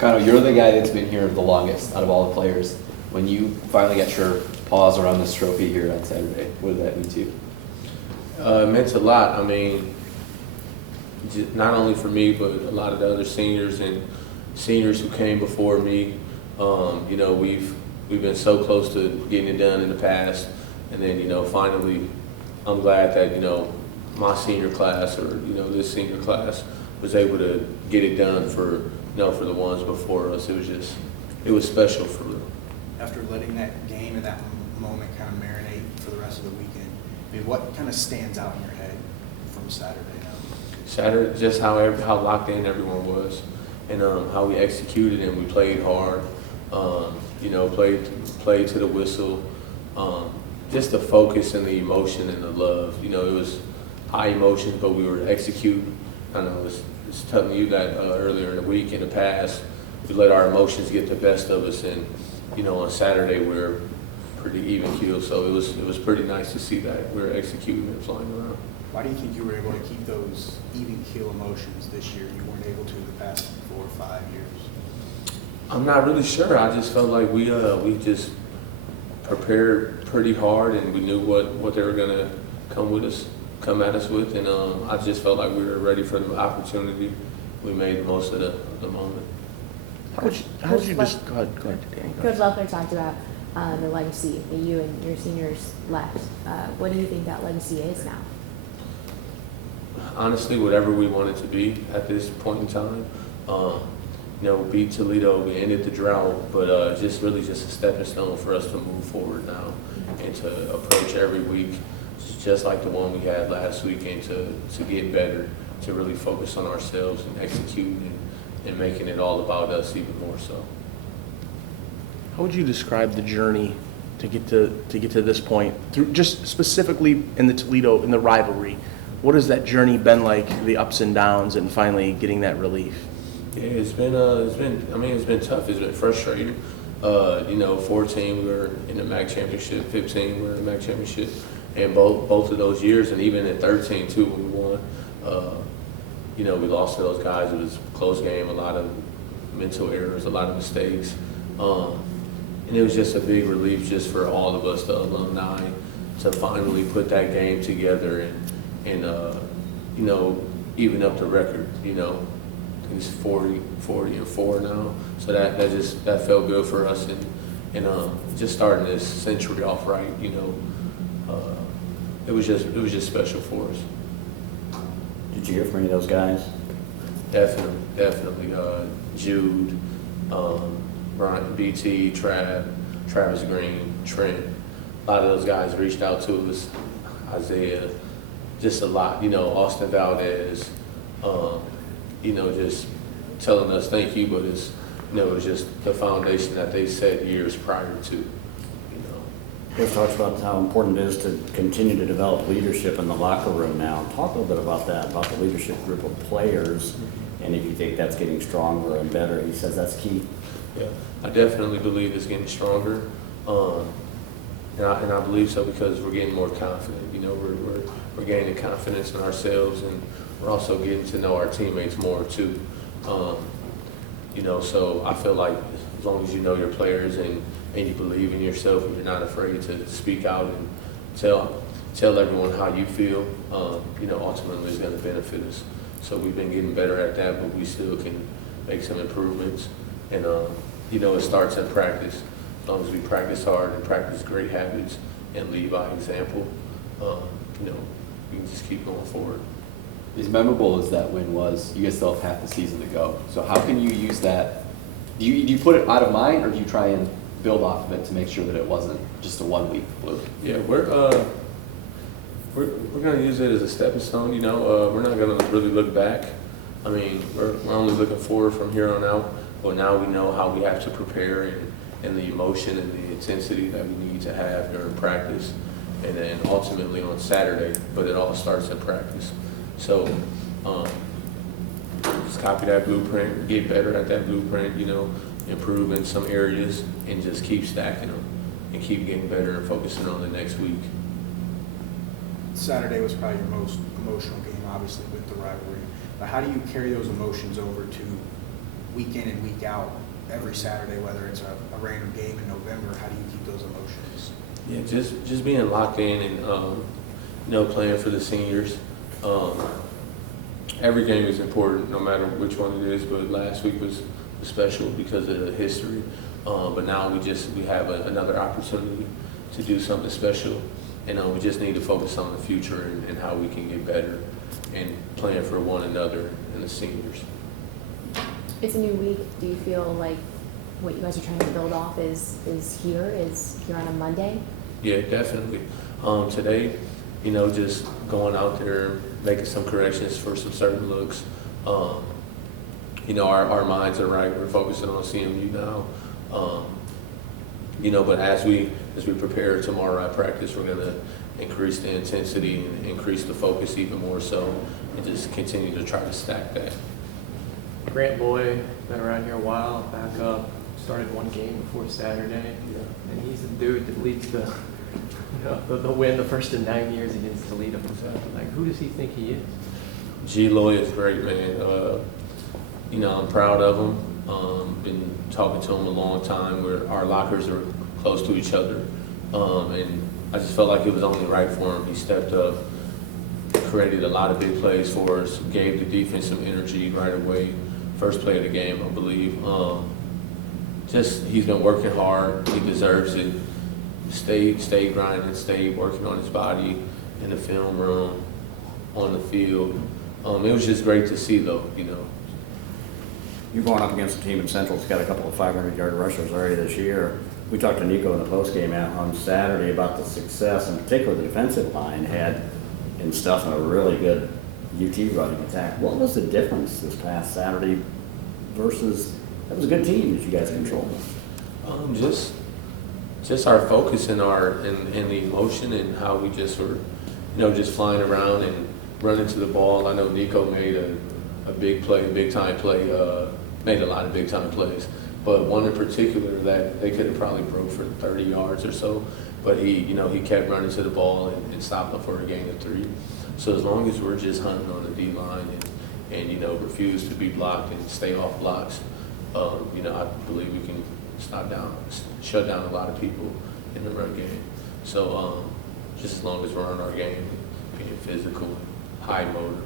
Connor, you're the guy that's been here the longest out of all the players. When you finally got your paws around this trophy here on Saturday, what did that mean to you? It meant a lot. I mean, not only for me, but a lot of the other seniors and seniors who came before me. You know, we've been so close to getting it done in the past, and then, you know, finally, I'm glad that, you know, my senior class, or, you know, this senior class was able to get it done for, you know, for the ones before us. It was special for them. After letting that game and that moment kind of marinate for the rest of the weekend, I mean, what kind of stands out in your head from Saturday now? Saturday, just how locked in everyone was, and how we executed and we played hard. You know, played to the whistle. Just the focus and the emotion and the love. You know, it was high emotions, but we were executing. I know I was telling you that earlier in the week. In the past, we let our emotions get the best of us, and you know, on Saturday we were pretty even keeled. So it was pretty nice to see that we were executing and flying around. Why do you think you were able to keep those even keel emotions this year? You weren't able to the past 4 or 5 years. I'm not really sure. I just felt like we just prepared pretty hard, and we knew what they were gonna come at us with, and I just felt like we were ready for the opportunity. We made the most of the moment. How would you just go ahead, Danny. Coach Leffler talked about the legacy that you and your seniors left. What do you think that legacy is now? Honestly, whatever we want it to be at this point in time. You know, beat Toledo, we ended the drought, but just really just a stepping stone for us to move forward now and to approach every week just like the one we had last week, and to get better, to really focus on ourselves and executing and making it all about us even more so. How would you describe the journey to get to this point, through just specifically in the rivalry? What has that journey been like, the ups and downs, and finally getting that relief? Yeah, it's been tough. It's been frustrating. You know, 14 we were in the MAC championship, 15 we were in the MAC championship, and both of those years, and even in 13 too when we won. You know, we lost to those guys. It was a close game, a lot of mental errors, a lot of mistakes, and it was just a big relief just for all of us, the alumni, to finally put that game together and you know, even up the record. You know, I think it's 40-4 now. So that felt good for us, and just starting this century off right. You know, it was just special for us. Did you hear from any of those guys? Definitely. Jude, Brian, BT, Travis Green, Trent. A lot of those guys reached out to us. Isaiah, just a lot. You know, Austin Valdez. You know, just telling us thank you, but it's, you know, it's just the foundation that they set years prior to. Coach talks about how important it is to continue to develop leadership in the locker room now. Talk a little bit about that, about the leadership group of players, and if you think that's getting stronger and better. He says that's key. Yeah, I definitely believe it's getting stronger, and I believe so because we're getting more confident. You know, we're gaining confidence in ourselves, and we're also getting to know our teammates more too. You know, so I feel like as long as you know your players and you believe in yourself, and you're not afraid to speak out and tell everyone how you feel, you know, ultimately it's going to benefit us. So we've been getting better at that, but we still can make some improvements. And, you know, it starts in practice. As long as we practice hard and practice great habits and lead by example, you know, we can just keep going forward. As memorable as that win was, you guys still have half the season to go. So how can you use that? Do you put it out of mind, or do you try and build off of it to make sure that it wasn't just a 1 week fluke? Yeah, we're going to use it as a stepping stone. You know, we're not going to really look back. I mean, we're only looking forward from here on out. But now we know how we have to prepare, and the emotion and the intensity that we need to have during practice, and then ultimately on Saturday. But it all starts in practice. So just copy that blueprint, get better at that blueprint. You know, improve in some areas, and just keep stacking them and keep getting better and focusing on the next week. Saturday was probably your most emotional game, obviously, with the rivalry. But how do you carry those emotions over to week in and week out, every Saturday, whether it's a random game in November, how do you keep those emotions? Yeah, just being locked in and playing for the seniors. Every game is important, no matter which one it is. But last week was special because of the history. But now we have another opportunity to do something special, and we just need to focus on the future and how we can get better and playing for one another and the seniors. It's a new week. Do you feel like what you guys are trying to build off is here on a Monday? Yeah, definitely. Today, just going out there, making some corrections for some certain looks. Our minds are right. We're focusing on CMU now. But as we prepare tomorrow at practice, we're gonna increase the intensity and increase the focus even more so, and just continue to try to stack that. Grant Boy, been around here a while, back up, started one game before Saturday, and he's the dude that leads the win the first in 9 years against Toledo. Like, who does he think he is? G. Lloyd is great, man. I'm proud of him. Been talking to him a long time. Our lockers are close to each other, and I just felt like it was only right for him. He stepped up, created a lot of big plays for us, gave the defense some energy right away. First play of the game, I believe. He's been working hard. He deserves it. Stay grinding, stay working on his body in the film room, on the field. It was just great to see, though. You're going up against a team in Central that's got a couple of 500-yard rushers already this year. We talked to Nico in the postgame out on Saturday about the success, in particular the defensive line had in stuff in a really good UT running attack. What was the difference this past Saturday versus that was a good team that you guys controlled? Just our focus and the emotion and how we just were, just flying around and running to the ball. I know Nico made a big play, big time play, made a lot of big time plays, but one in particular that they could have probably broke for 30 yards or so, but he kept running to the ball and stopped them for a gain of 3. So as long as we're just hunting on the D line and refuse to be blocked and stay off blocks, I believe we can shut down a lot of people in the run game. So just as long as we're on our game, being physical, high motor.